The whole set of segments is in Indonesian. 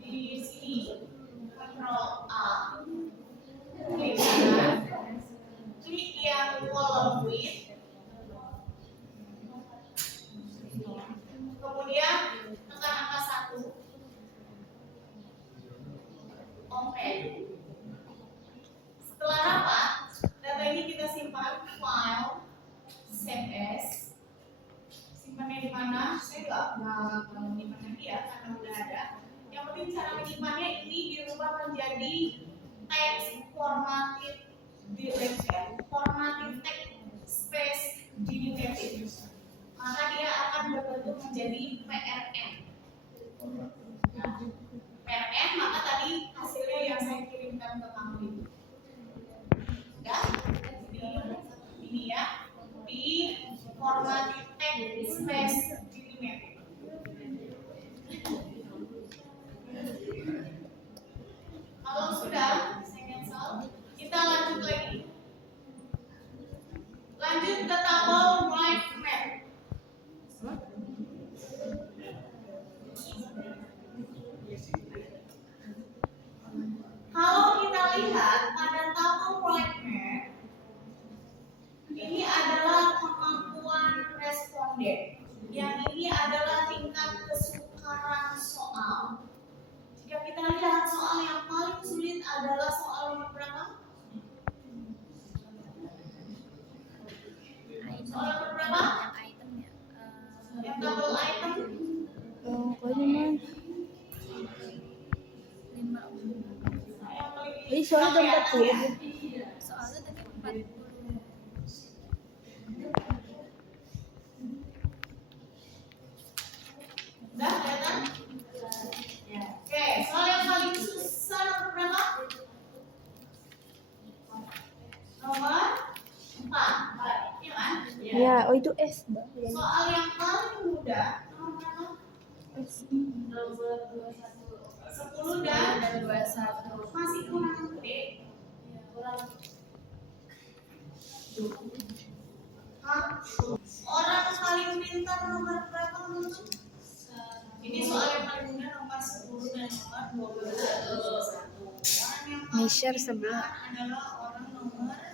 di sini Ctrl A, klik kanan, klik yang column width, kemudian tekan angka 1, open. Setelah rapat, data ini kita simpan, file, save as. Simpannya di mana? Saya nggak menyimpannya dia karena udah ada. Yang penting cara menyimpannya ini dirubah menjadi text formatted deleted, formatted text space deleted. Maka dia akan berbentuk menjadi PRN. Nah, PRN maka tadi hasilnya yang saya kirimkan ke kamu ini. Ya, ini ya di formatted text space deleted. Kalau sudah, saya cancel. Kita lanjut lagi. Lanjut ke tabel right map. Kalau kita lihat pada tabel right map, ini adalah kemampuan responden. Yang ini adalah tingkat kesukaran soal. Jika kita lihat soal yang paling sulit adalah soal yang berapa? Soal yang berapa? Yang tabel item. Ini soalnya 40. Soalnya tadi 40. Udah kelihatan? Oke, soal yang paling susah nomor berapa? Nomor 4. Iya kan? Ya, oh itu S, Mbak. Soal yang paling mudah nomor berapa? S. Nomor 21. 10 dan 21. masih kurang gede. Hah? Orang paling pintar nomor berapa menurut? Ini soal yang paling mudah nomor 10 dan nomor 21. Orang yang paling Measure pintar sebelah. adalah orang nomor 1.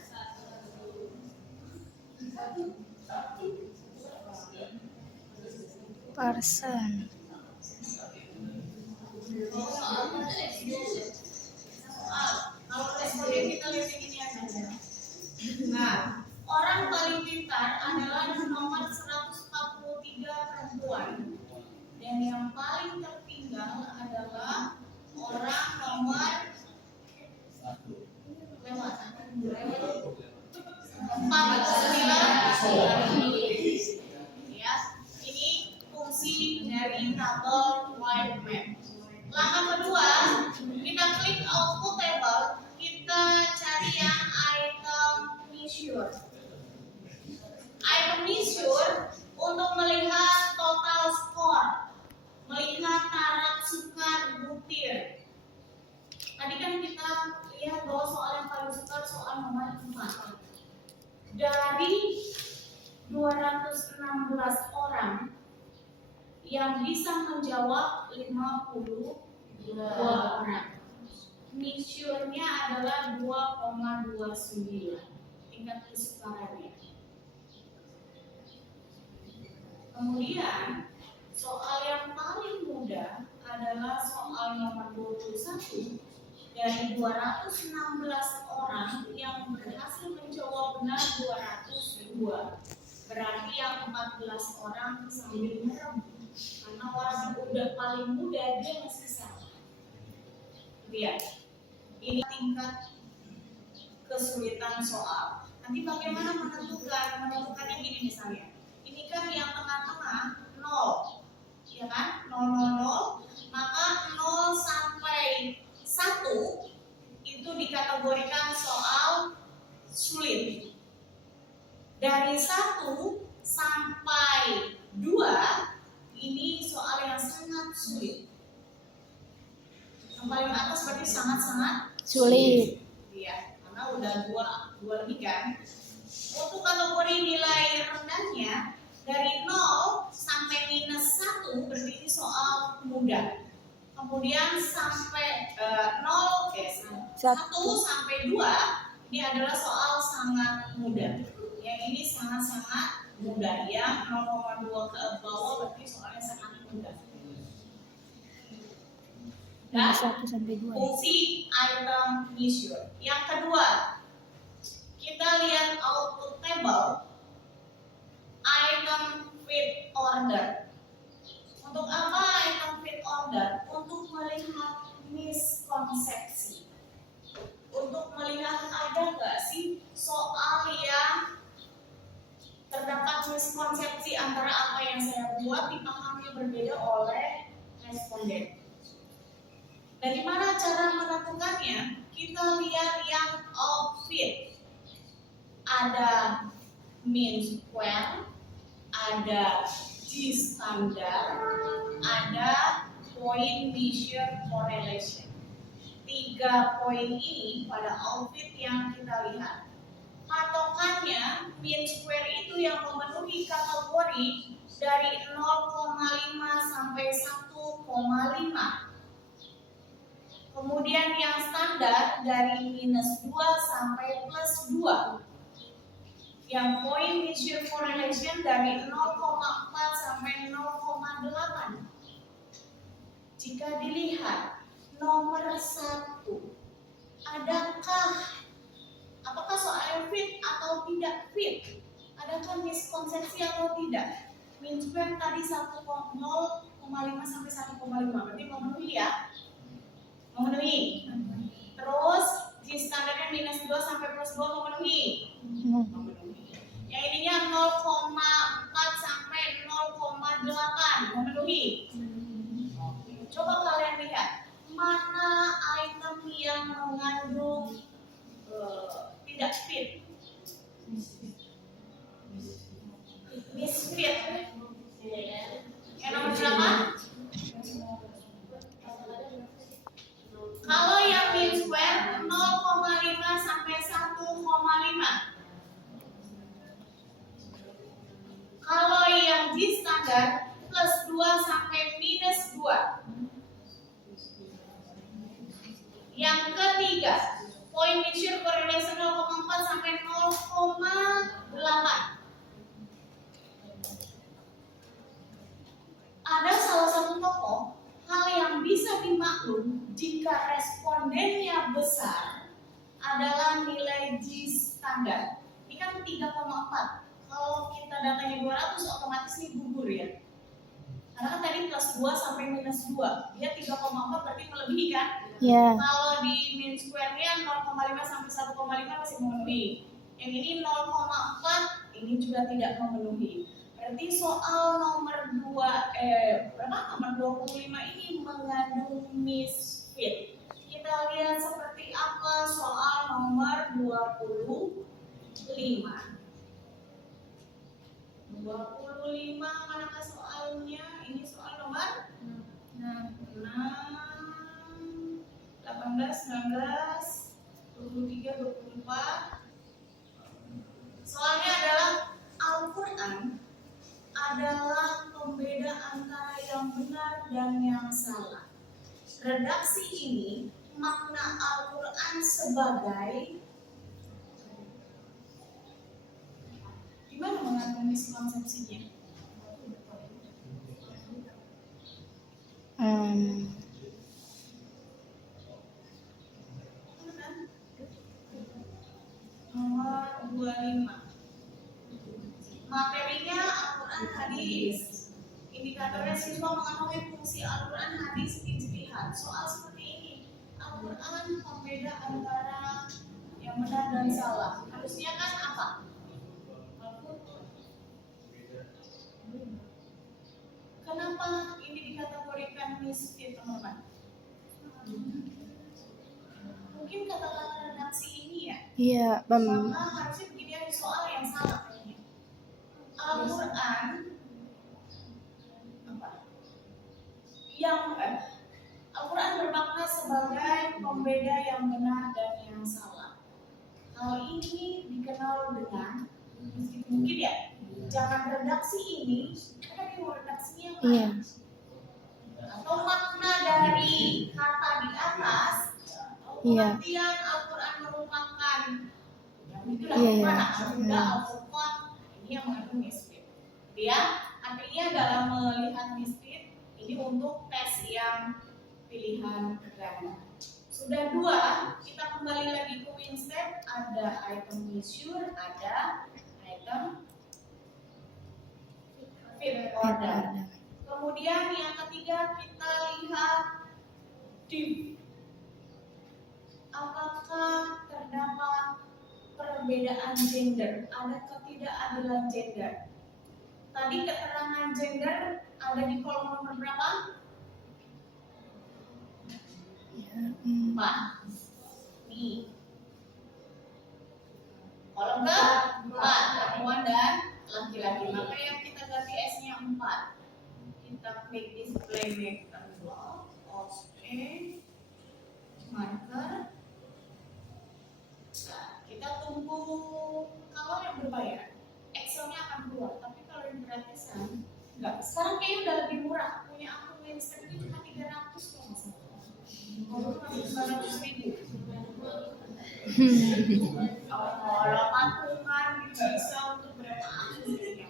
Parson. Kalau responden kita lihat yang ini aja. Nah, orang paling pintar adalah nomor 143 perempuan. Dan yang paling tertinggal adalah orang nomor 49. Ya, ini fungsi dari tabel wide map. Langkah kedua, kita klik output table, kita cari yang item measure. Item measure untuk melihat total skor, melihat taraf sukar butir. Tadi kan kita lihat bahwa soal yang paling sukar soal nomor 4. Dari 216 orang yang bisa menjawab 52 orang. Measure-nya adalah 2,29 tingkat kesukarannya. Kemudian soal yang paling mudah adalah soal nomor 21. Dari 216 orang yang berhasil menjawab benar 202. Berarti yang 14 orang sambil merem. Karena orang yang udah paling muda dia masih salah. Lihat, ini tingkat kesulitan soal. Nanti bagaimana menentukan? Menentukannya gini misalnya. Ini kan yang tengah-tengah 0, ya kan? 000, maka 0 sampai 1 itu dikategorikan soal sulit. Dari 1 sampai 2 ini soal yang sangat sulit. Yang paling atas berarti sangat-sangat Sulit. Iya, karena udah dua lebih kan. Untuk kategori nilai rendahnya dari 0 sampai -1 berarti ini soal mudah. Kemudian sampai 1 sampai 2 ini adalah soal sangat mudah. Yang ini sangat-sangat mudah. Yang 0,2 ke bawah berarti soalnya sangat mudah. Dan 1 sampai 2. fungsi item measure. Yang kedua, kita lihat output table item fit order. Untuk apa item fit order? Untuk melihat miskonsepsi. Untuk melihat ada nggak sih soal yang terdapat miskonsepsi antara apa yang saya buat dipahami berbeda oleh responden. Dari mana cara menentukannya? Kita lihat yang outfit. Ada mean square, ada G standar, ada point measure correlation. 3 poin ini pada outfit yang kita lihat. Patokannya mean square itu yang memenuhi kategori dari 0,5 sampai 1,5. Kemudian yang standar dari -2 sampai +2. Yang point measure correlation dari 0,4 sampai 0,8. Jika dilihat nomor 1, apakah soal fit atau tidak fit? Adakah miskonsepsi atau tidak? Mean square tadi 0,5 sampai 1,5 berarti memenuhi ya? Memenuhi. Terus G standarnya -2 sampai +2 memenuhi. Yang ininya 0,4 sampai 0,8 memenuhi. Coba kalian lihat mana item yang mengandung tidak fit, misfit. Yang nomor berapa? Kalau yang mean square 0,5 sampai 1,5. Kalau yang G standar +2 sampai -2. Yang ketiga, point measure correlation 0,4 sampai 0,8. Ada salah satu tokoh hal yang bisa dimaklum jika respondennya besar adalah nilai G standar. Ini kan 3,4. Kalau kita datanya 200 otomatis ini gugur ya. Karena kan tadi +2 sampai -2. Dia 3,4 berarti melebihi kan? Ya. Kalau di mean square-nya 0,5 sampai 1,5 masih memenuhi. Yang ini 0,4 ini juga tidak memenuhi. Berarti soal nomor 25 ini mengandung misfit. Kita lihat seperti apa soal nomor 25. 25 manakah soalnya? Ini soal nomor 6, 18, 19, 23, 24. Soalnya adalah Al-Quran adalah pembeda antara yang benar dan yang salah. Redaksi ini makna Al-Quran sebagai gimana mengandung miskonsepsinya? Nomor 25. Materinya Al-Quran hadis. Indikatornya siswa mengetahui fungsi Al-Quran hadis ijtihad. Soal seperti ini. Al-Quran pembeda antara yang benar dan salah. Harusnya kan apa? Kenapa ini dikategorikan misfit, teman-teman? Mungkin kata-kata redaksi ini ya. Iya, Maka harusnya begini ada soal yang salah. Al-Quran Al-Quran bermakna sebagai pembeda yang benar dan yang salah. Hal ini dikenal dengan mungkin ya, jangan redaksi ini, karena dia mau redaksinya apa? Iya. Atau makna dari dari kata di atas, Iya. pengertian Al-Quran merupakan yang itulah Iya, iya. mana Al-Huda, Al-Furqan, ini yang mengandung misfit. Dia artinya dalam melihat misfit ini untuk tes yang pilihan ganda. Sudah 2, kita kembali lagi ke Winstead. Ada item measure, ada item fit order. Kemudian yang ketiga kita lihat div. Apakah terdapat perbedaan gender? Ada ketidakadilan gender? Tadi keterangan gender ada di kolom nomor berapa? 4. Nih. Kolom ke-4, perempuan dan laki-laki. Maka yang kita ganti S-nya 4. Kita klik display back. Oke. Marker. Nah, kita tunggu kalau yang berbayar. Excel-nya akan keluar, tapi kalau yang gratisan enggak. Sekarang kayaknya udah lebih murah. Punya akun Winston itu cuma 300 kalau nggak salah. Kalau masih 900.000. Kalau patungan bisa untuk berapa akun ya?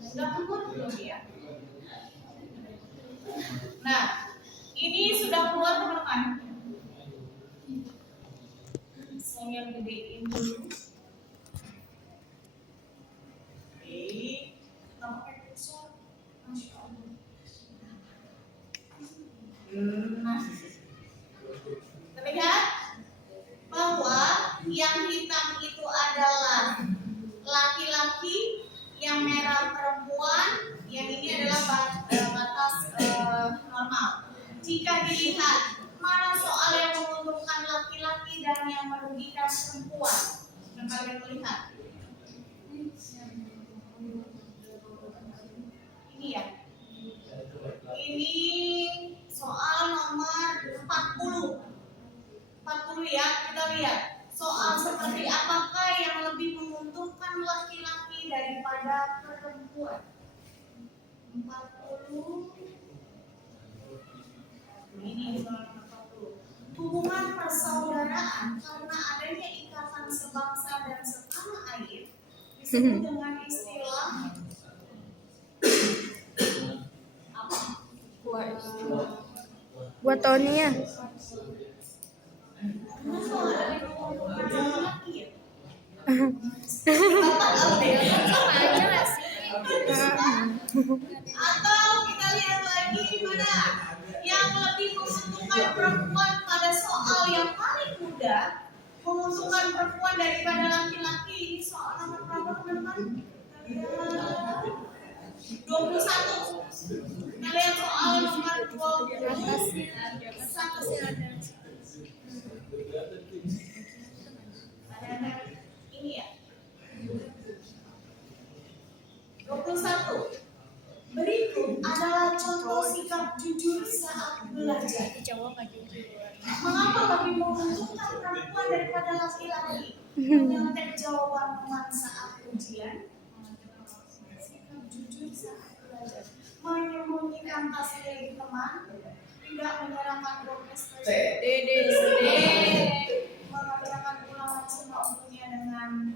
Sudah keluar belum ya? Nah, ini sudah keluar teman-teman. Saya gedein dulu. Oke, kita pakai kursor. Masya Allah. Nah, terlihat bahwa yang hitam itu adalah laki-laki, yang merah perempuan, yang ini adalah batas normal. Jika dilihat mana soal yang menguntungkan laki-laki dan yang merugikan perempuan, yang kalian melihat ini ya. Ini soal nomor 40 ya, kita lihat soal seperti apakah yang lebih menguntungkan laki-laki daripada perempuan. 40 ini soal nomor 40. Hubungan persaudaraan karena adanya ikatan sebangsa dan setanah air disebut dengan istilah apa? Buat Tonia. Kenapa ada yang menguntungkan sama laki ya? Sama aja nggak sih? Atau kita lihat lagi mana yang lebih menguntungkan perempuan pada soal yang paling mudah, menguntungkan perempuan daripada laki-laki. Ini soal nomor berapa teman-teman? 21. Kita lihat soal nomor 21. Ini ya. 21. Berikut adalah contoh sikap jujur saat belajar. Mengapa lebih menguntungkan perempuan daripada laki-laki? Menyontek jawaban teman saat ujian. Sikap jujur saat belajar. Menyembunyikan tas milik teman. Tidak menyerahkan progres mengerjakan ulangan semampunya dengan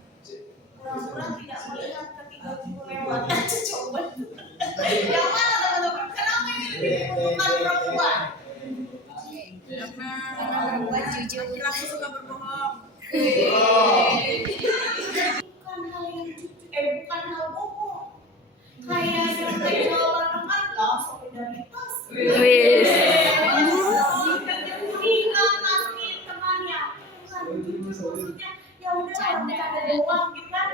pura-pura tidak melihat ketiga guru lewat. Coba. Yang mana teman-teman? Kenapa ini lebih menguntungkan perempuan? Karena buat jujur. Laki suka berbohong. Bukan hal yang jujur, bukan hal bohong. Kayak yang jawaban teman lah, solidaritas. Wis. Menyembunyikan tas milik temannya. Bukan jujur, maksudnya ya udah bercanda doang gitu kan.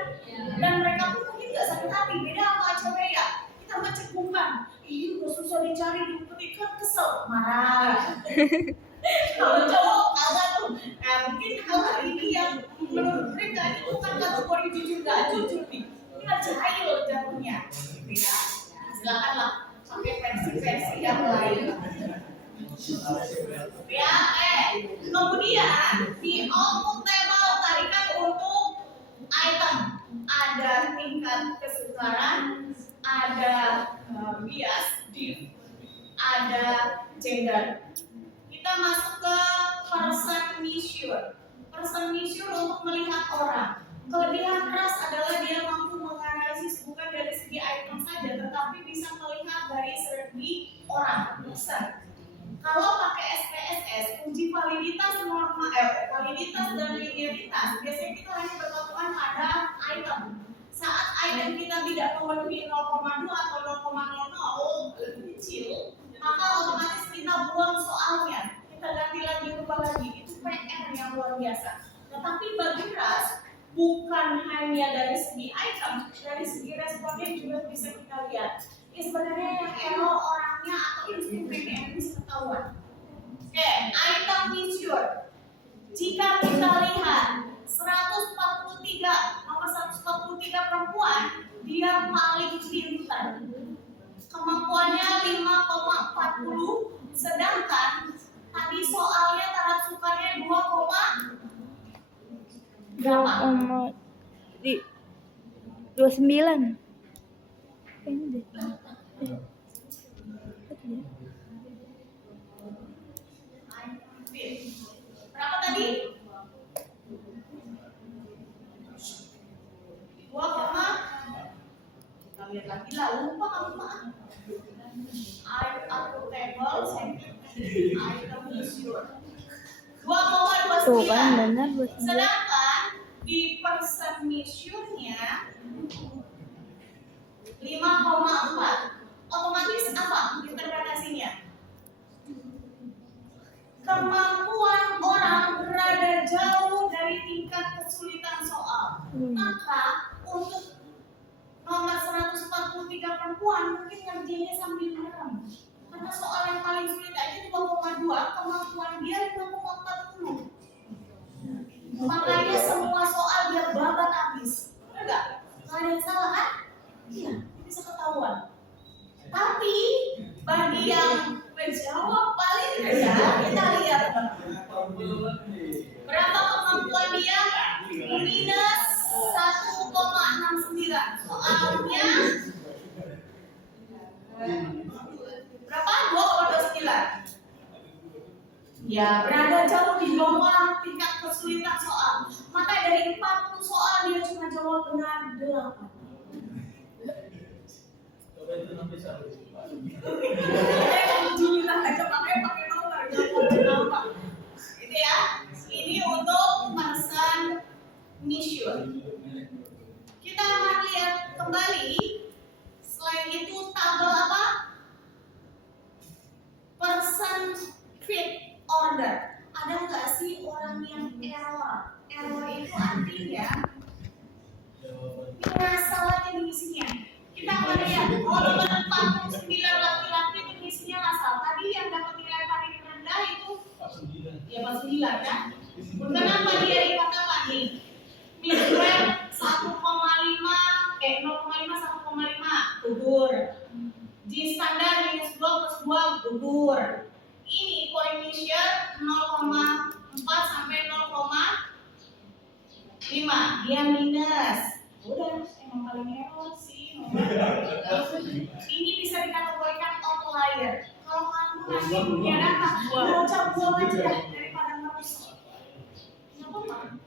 Dan mereka pun mungkin nggak sakit hati. Beda sama cewek ya. Kita mencekukan. Ih, udah susah dicari, dipetik kan kesel, marah. Kalau cowok agak tuh, nah mungkin hal ini yang menurut mereka ini bukan kategori jujur gak jujur nih, ini jahil jatuhnya, gitu ya. Silakanlah pakai versi-versi yang lain. Ya, kemudian di output table tadi kan untuk item ada tingkat kesukaran, ada bias, div, ada gender. Kita masuk ke person measure. Person measure untuk melihat orang. Kelebihan ras adalah dia mampu menganalisis bukan dari segi item saja, tetapi bisa melihat dari segi orang. Bisa. Kalau pakai SPSS, uji validitas validitas dan linearitas, biasanya kita hanya berpatokan pada item. Saat item kita tidak memenuhi 0,2 atau 0,00 lebih kecil, maka otomatis kita buang soalnya. Kita ganti lagi, ubah lagi. Itu PR yang luar biasa. Tetapi bagi ras, bukan hanya dari segi item, dari segi responden juga bisa kita lihat. Ini sebenarnya yang error orangnya atau instrumennya yang bisa ketahuan. Oke, item measure. Jika kita lihat 143, nomor 143 perempuan, dia paling pintar. Kemampuannya 5,40, sedangkan tadi soalnya taraf sukarnya 2,29. Berapa tadi? 2, kita lihat lagi lah, lupa. Aku table, item measure 2,29. Tuh kan benar 29. Sedangkan di person measure-nya 5,4. Otomatis apa interpretasinya? Kemampuan orang berada jauh dari tingkat kesulitan soal. Maka untuk nomor 143 perempuan mungkin ngerjainnya sambil merem. Karena soal yang paling sulit aja 2,2, kemampuan dia 5,40. Makanya semua soal dia babat habis. Benar nggak? Nggak ada yang salah kan? Iya, bisa ketahuan. Tapi bagi yang menjawab paling rendah, kita lihat berapa kemampuan dia? Minus 1,69. Soalnya berapa? 2,29. Ya, berada jauh di bawah tingkat kesulitan soal. Maka dari 40 soal dia cuma jawab benar 8. Alhamdulillah aja pakai nomor, gampang. Gitu ya. Ini untuk person measure. Kita akan lihat kembali. Selain itu tabel apa? Person fit order. Ada nggak sih orang yang error? Error itu artinya ini salah isinya. Kita akan lihat, nomor 49 laki-laki isinya ngasal. Tadi yang dapat nilai paling rendah itu ya 49 kan? Kenapa dia dikatakan nih? Mid-rank 0,5 gugur. G standar minus 2 plus 2 gugur. Ini point measure 0,4 sampai 0,5. Dia minus. Udah, emang paling error sih. Ini bisa dikategorikan outlier. Kalau kamu nanti punya data, ucap buang aja daripada ngerusak. Nggak apa-apa.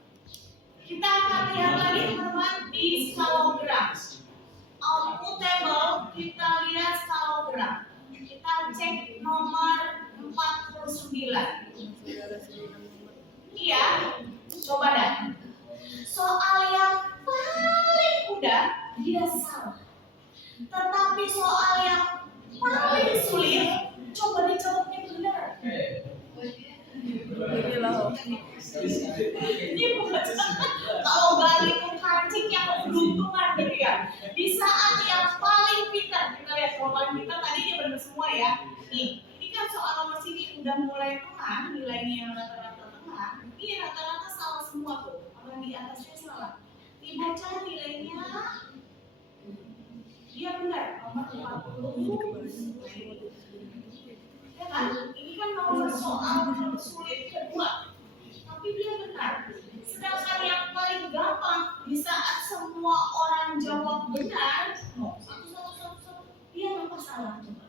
Kita akan lihat lagi teman-teman di skalogram. Output table kita lihat skalogram. Kita cek nomor 49. Iya, coba dah. Soal yang paling mudah dia salah. Tetapi soal yang paling sulit coba dijawabnya benar. Ini bukan kalau balik ke kancing yang keberuntungan gitu ya. Di saat yang paling pintar, kita lihat kalau paling pintar tadi dia benar semua ya. Nih, ini kan soal nomor sini udah mulai tengah, nilainya yang rata-rata tengah. Ini rata-rata salah semua tuh. Kalau di atasnya salah. Dibaca nilainya dia benar nomor 40. Ya kan? Ini kan nomor soal sulit kedua. Tapi dia benar. Sedangkan yang paling gampang di saat semua orang jawab benar, satu, dia nggak salah coba.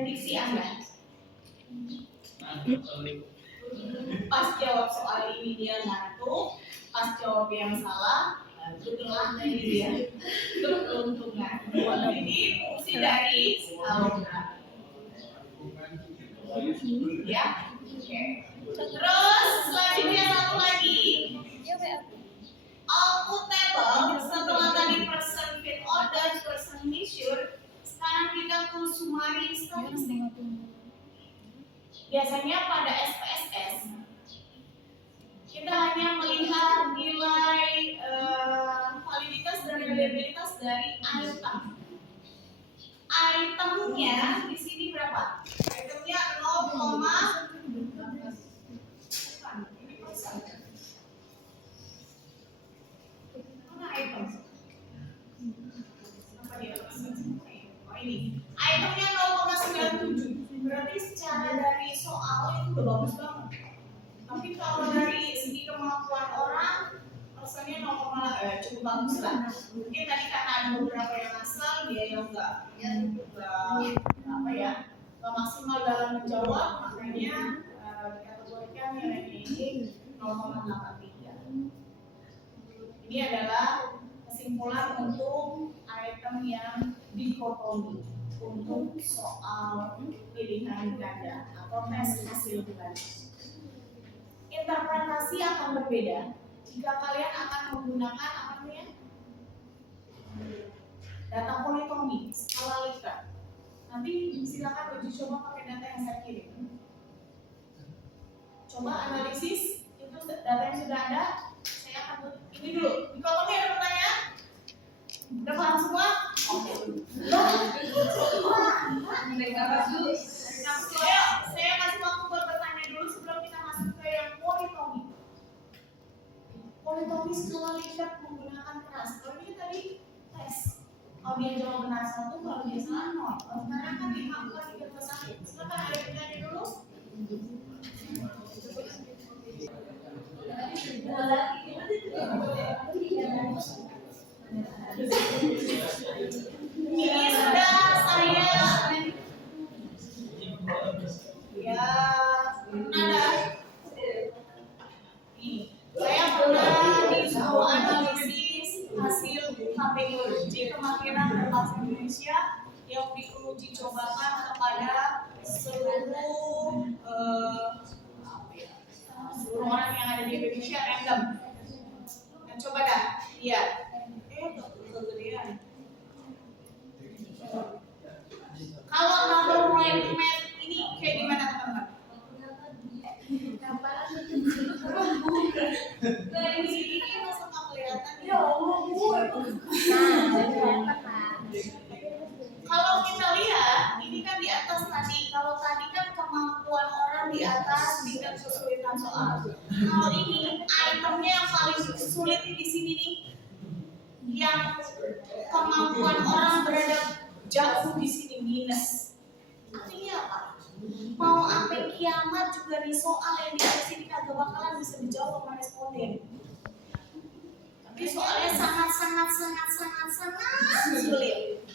Prediksi Anda. Pas jawab soal ini dia ngantuk, pas jawab yang salah, kebetulan ini dia keberuntungan. Jadi fungsi dari algebra. Ya, oke. Terus selanjutnya satu lagi. Output table setelah tadi person fit order, person measure, sekarang kita ke summary statistik. Biasanya pada SPSS kita hanya melihat nilai validitas dan reliabilitas dari item. Itemnya di sini berapa? Itemnya 0, ini persen. Mana item? Apa dia persen? Oh ini. Itemnya 0,97. Berarti secara dari soal itu udah bagus banget. Tapi kalau dari segi kemampuan orang, persennya cukup bagus lah. Mungkin tadi karena ada beberapa yang asal, dia yang enggak maksimal dalam menjawab, makanya dikategorikan nilainya ini 0,83. Ini adalah kesimpulan untuk item yang dikotomi untuk soal pilihan ganda atau tes hasil ganda. Interpretasi akan berbeda jika kalian akan menggunakan apa namanya? Data politomi, skala Likert. Nanti silakan uji coba pakai data yang saya kirim. Coba analisis itu data yang sudah ada. Saya akan ini dulu. Dikotomi ada pertanyaan? Udah paham semua? Oke. Saya kasih waktu buat bertanya dulu sebelum kita masuk ke yang politomi. Politomi skala Likert menggunakan keras. Kalau ini tadi tes. Kalau dia jawab benar 1, kalau dia salah 0. Kalau sekarang kan 5, 4, 3, 2, 1. Silakan ada yang bertanya dulu. Ini sudah saya ya nada. Saya pernah di sebuah analisis hasil KPU kemakiran berbahasa Indonesia yang diuji cobakan kepada seluruh orang yang ada di Indonesia random. Dan coba dah, lihat. Kalau number rank math ini kayak gimana teman-teman? Dari sini masa nggak kelihatan? Ya Allah, kalau kita lihat, ini kan di atas tadi. Kalau tadi kan kemampuan orang di atas tingkat kesulitan soal. Kalau ini itemnya yang paling sulit di sini nih, yang kemampuan orang berada jauh di sini minus. Artinya apa? Mau sampai kiamat juga nih soal yang di sini kagak bakalan bisa dijawab sama responden. Tapi soalnya sangat sulit.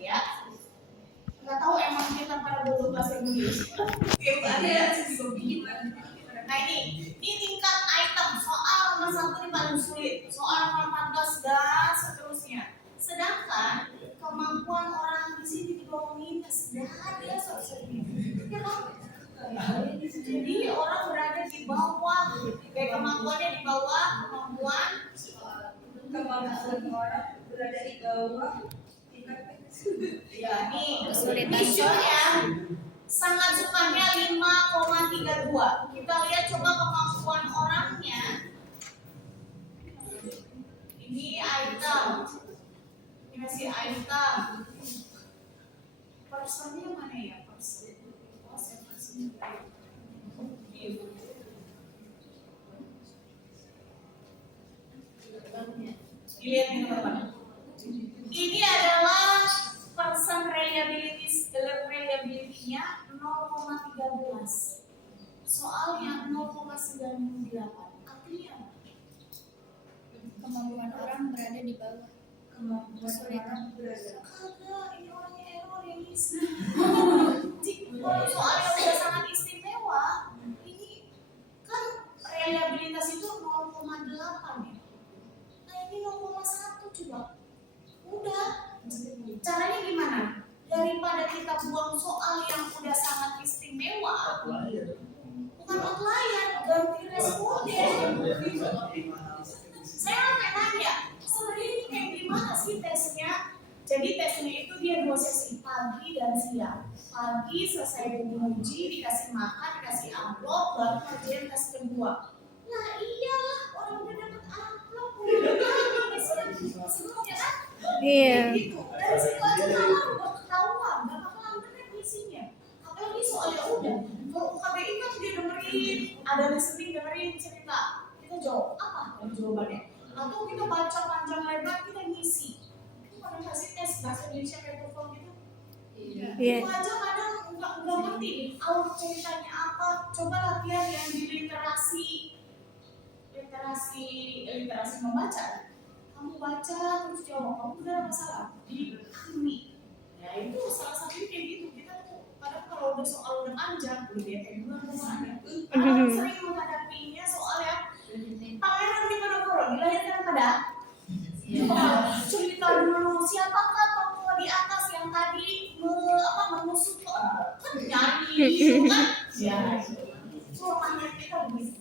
Ya, nggak tahu emang kita para bodoh bahasa Indonesia. Nah ini tingkat item soal nomor 1 ini paling sulit, soal nomor 14 dan seterusnya. Sedangkan kemampuan orang di sini di bawah minus, dan dia seterusnya. Ya kan? Jadi orang berada di bawah, kayak kemampuannya di bawah kemampuan orang berada di bawah. Ya, nih kesulitannya sangat sukanya 5,32. Kita lihat coba kemampuan orangnya. Ini item. Ini masih item. Personnya mana ya? Dilihat nih teman-teman. Ini adalah person reliability-nya 0,13. Soalnya 0,98. Artinya Kemampuan orang berada di bawah. kemampuan orang berada. Kagak, ini orangnya error yang please. Kalau soal yang udah sangat istimewa, ini kan reliabilitas itu 0,8 ya. Nah ini 0,1 coba. Udah. Caranya gimana? Daripada kita buang soal yang udah sangat istimewa, bukan outlier, ganti responden. Saya nanya, sebenarnya ini kayak gimana sih tesnya? Jadi tesnya itu dia 2 sesi, pagi dan siang. Pagi selesai menguji, dikasih makan, dikasih amplop, baru kerjain tes kedua. Nah iyalah, orang udah dapet amplop, udah dapet sebelumnya kan? Iya. Gitu. Dari situ aja kalah udah ketahuan, gak bakalan bener isinya. Apalagi soalnya udah, kalau UKBI kan dia dengerin, ada listening dengerin cerita, kita jawab apa jawabannya? Atau kita baca panjang lebar, kita ngisi. Pada kasih tes bahasa Indonesia kayak TOEFL gitu. Iya. Itu aja kadang nggak ngerti alur ceritanya apa. Coba latihan yang di literasi membaca. Kamu baca terus jawab, kamu udah ada masalah di ahli. Ya itu salah satunya kayak gitu. Kita tuh kadang kalau udah soal udah panjang, udah dia kayak gimana rumahnya. Kadang sering menghadapinya soal yang Pangeran Diponegoro dilahirkan pada cerita dulu siapakah tokoh di atas yang tadi menusuk kan nyanyi gitu kan ya itu rumahnya kita begitu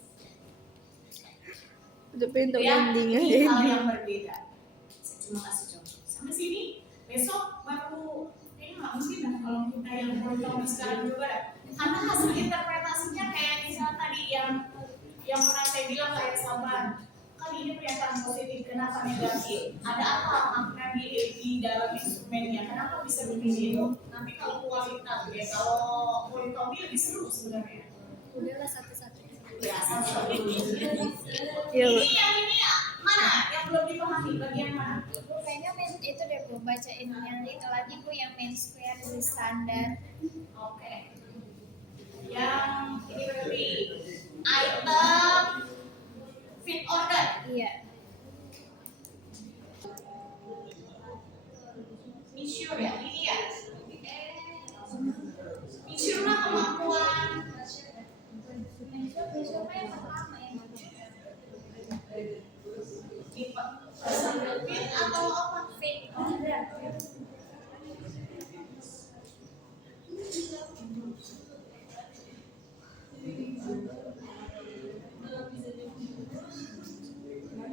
Udah pengen tau ya ending ini aja. hal yang berbeda. Saya cuma kasih contoh sampai sini, besok baru kayaknya nggak mungkin lah kalau kita yang tahu sekarang juga dah. Karena hasil interpretasinya kayak misalnya tadi yang pernah saya bilang kayak sabar. Kali ini pernyataan positif, kenapa negatif? Ada apa makna di dalam instrumennya? Kenapa bisa begini itu? Nanti kalau kualitas ya, kalau politomi lebih seru sebenarnya. Udahlah satu-satu. Ya, satu. Iya, Bu. Ini mana? Yang belum dipahami bagian mana? Bu, kayaknya itu deh Bu, bacain yang itu lagi Bu, yang main square di standar. Oke. Yang ini berarti item fit order. Iya. Measure ya, ini ya. Measure mah kemampuan. Fit atau apa? Fit order.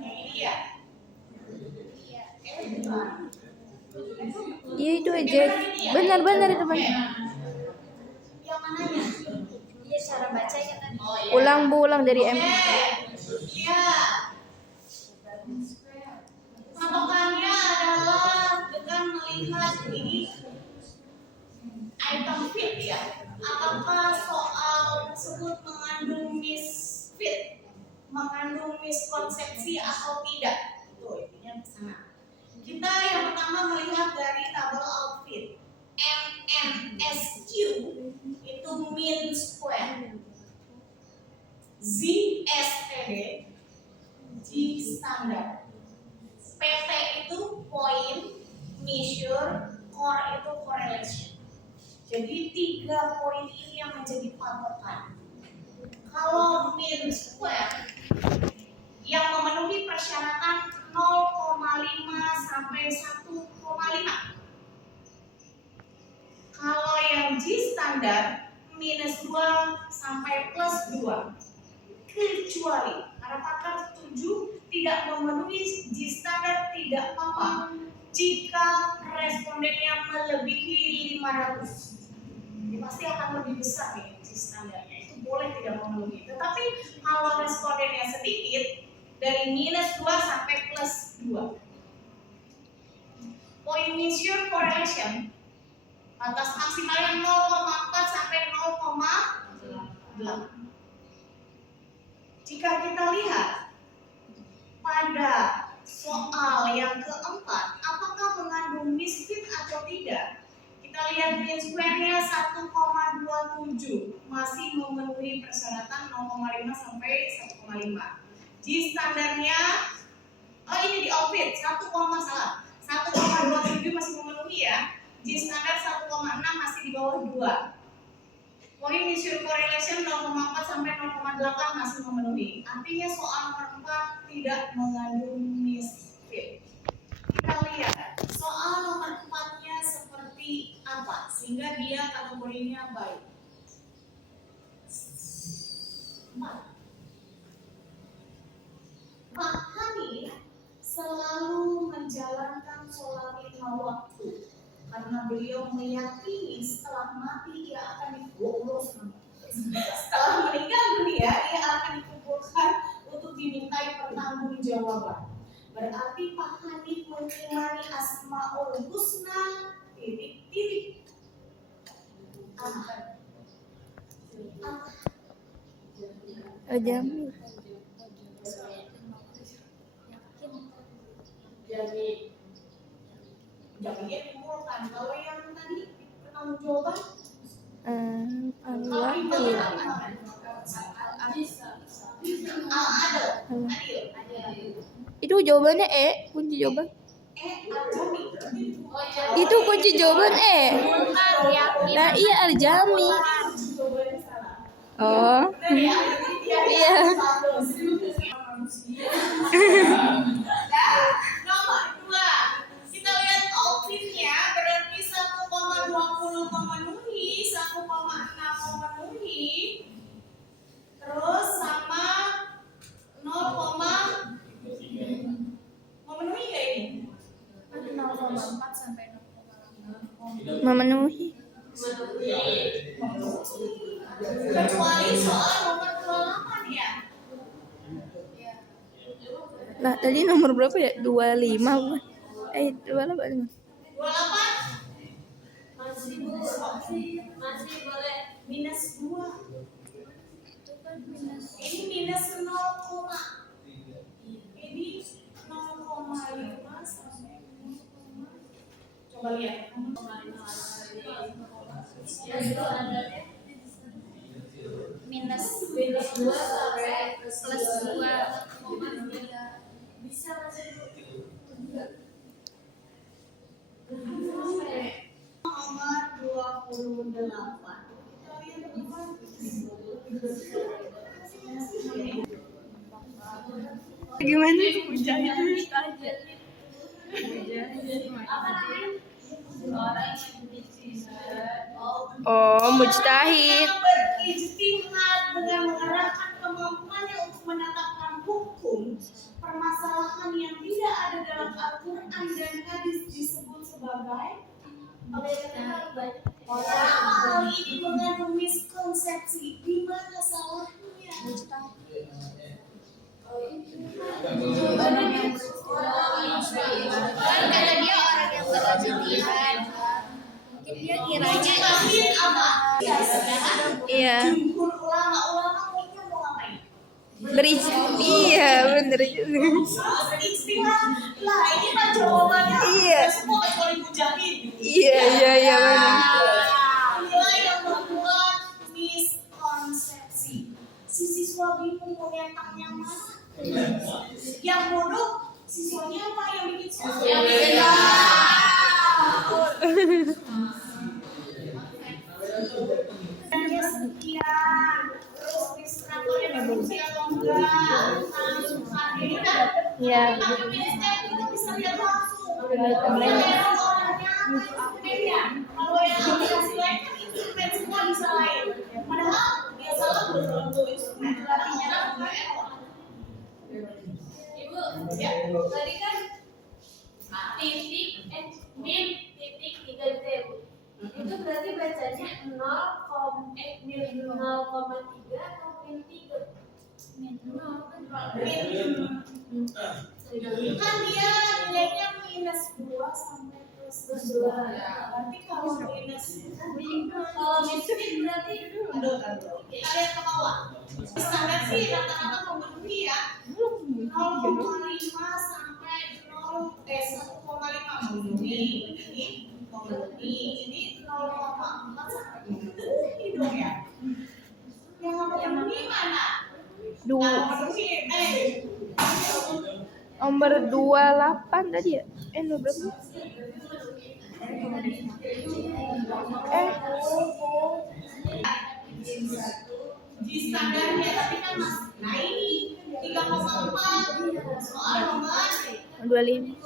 Ini ya. Iya itu aja. Benar-benar itu Mas. Yang mananya? Iya, cara baca ya tadi. Oh iya. Ulang Bu, ulang dari M. Iya. Patokannya adalah dengan melihat ini item fit ya. Apakah soal tersebut mengandung misfit, mengandung miskonsepsi atau tidak? Tuh intinya ke sana. Kita yang pertama melihat dari tabel outfit. MNSQ itu mean square. ZSTD G standar. PT itu point, measure, core itu correlation. Jadi 3 poin ini yang menjadi patokan. Kalau mean square yang memenuhi persyaratan 0,5 sampai 1,5. Kalau yang G standar minus 2 sampai plus 2. Kecuali para pakar setuju tidak memenuhi G standar tidak apa-apa jika respondennya melebihi 500. Ini pasti akan lebih besar nih G standarnya, itu boleh tidak memenuhi. Tetapi kalau respondennya sedikit dari minus 2 sampai plus 2. Point measure correlation batas maksimalnya 0,4 sampai 0,8. Jika kita lihat pada soal yang keempat, apakah mengandung misfit atau tidak? Kita lihat mean square-nya 1,27, masih memenuhi persyaratan 0,5 sampai 1,5. G standarnya, oh ini di outfit 1,27 masih memenuhi ya. G G standar 1,6 masih di bawah 2. Point issue correlation 0,4 sampai 0,8 masih memenuhi. Artinya soal nomor 4 tidak mengandung misfit. Kita lihat soal nomor 4-nya seperti apa sehingga dia kategorinya baik. 4. Pak Hanif selalu menjalankan sholat 5 waktu karena beliau meyakini setelah mati ia akan dikubur. Setelah meninggal dunia ia akan dikuburkan untuk dimintai pertanggungjawaban. Berarti Pak Hanif mengimani Asmaul Husna titik-titik. Apa? Jamil. Jadi dikumpulkan. Kalau yang tadi penanggung jawaban Allah adil. itu jawabannya kunci jawaban. Itu kunci jawaban Nah iya Arjami. Oh iya. Nomor 2 kita lihat outfitnya berarti 1,20 memenuhi, 1,6 memenuhi, terus sama 0, memenuhi nggak ini? 0,4 sampai 0,8. Memenuhi. Kecuali soal nomor 28 ya. Nah tadi nomor berapa ya? 25 bukan? 28. 28 masih boleh minus 2. Ini minus 0, ini 0,5 sampai 0, coba lihat. Minus 2 sampai plus 2. Bisa masih nomor 28. Kita lihat teman-teman. Gimana? Oh, mujtahid. Berijtihad dengan mengerahkan kemampuannya untuk menetapkan hukum permasalahan yang tidak ada dalam Al-Quran dan hadis disebut sebagai hal ini mengandung miskonsepsi. Di mana salahnya? Kan kata dia orang yang berijtihad. Mungkin dia kiranya Mujtahid apa? Iya. Jumhur ulama mungkin mau ngapain? Iya bener juga. Ijtihad. Lah ini kan jawabannya. Iya. Semua kecuali mujahid. Iya bener. Inilah yang membuat miskonsepsi. Si siswa bingung mau nyetak yang mana? Yang bodoh siswanya apa yang bikin soal? Yang bikin sekian. Terus distratornya berfungsi atau enggak? Langsung hadir kan? Iya. Tapi minister kita bisa lihat langsung. Orangnya instrumennya. Kalau yang aplikasi lain kan instrumen semua bisa lain. Padahal dia salah belum tentu instrumen. Karena menyerang bukan error. Ibu, ya. Tadi kan titik min titik 3 Bu. Itu berarti bacanya 0,3 atau min 3? Min 0 kan dia nilainya minus 2 sampai plus 2. Berarti kalau minus kalau miskin berarti kita lihat ke bawah. Standar sih rata-rata memenuhi ya 0,5 sampai 1,5 memenuhi. Ini memenuhi, ini 0,4 sampai memenuhi dong ya. Yang memenuhi mana? Nomor 28 tadi ya? Nomor berapa? G standarnya tapi kan mas, nah ini 3,4 soal nomor 25.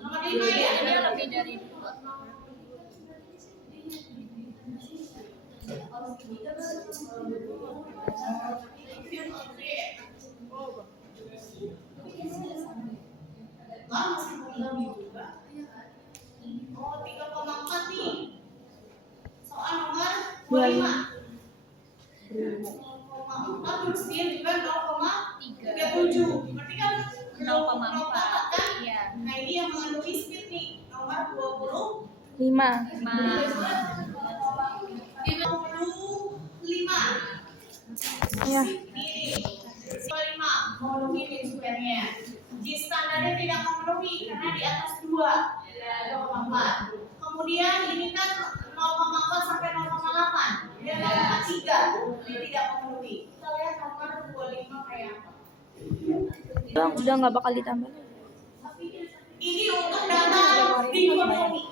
nomor 5 ya. Ini lebih dari 2. Wah, masih belum juga. Oh, 3,4 nih. Soal nomor 25. 0,4 terus dia juga 0,37. Berarti kan 0,4 kan? Iya. Nah, ini yang mengandung biskuit nih. Nomor 25. 25. Ya. Ini 5 memenuhi mean square-nya. G standarnya tidak memenuhi karena di atas 2, 0,4. Kemudian ini kan 0,4 sampai 0,8. Dia 0,3. Ini tidak memenuhi. Kita lihat nomor 25 kayak apa. Udah nggak bakal ditambah. Ini untuk data dikotomi.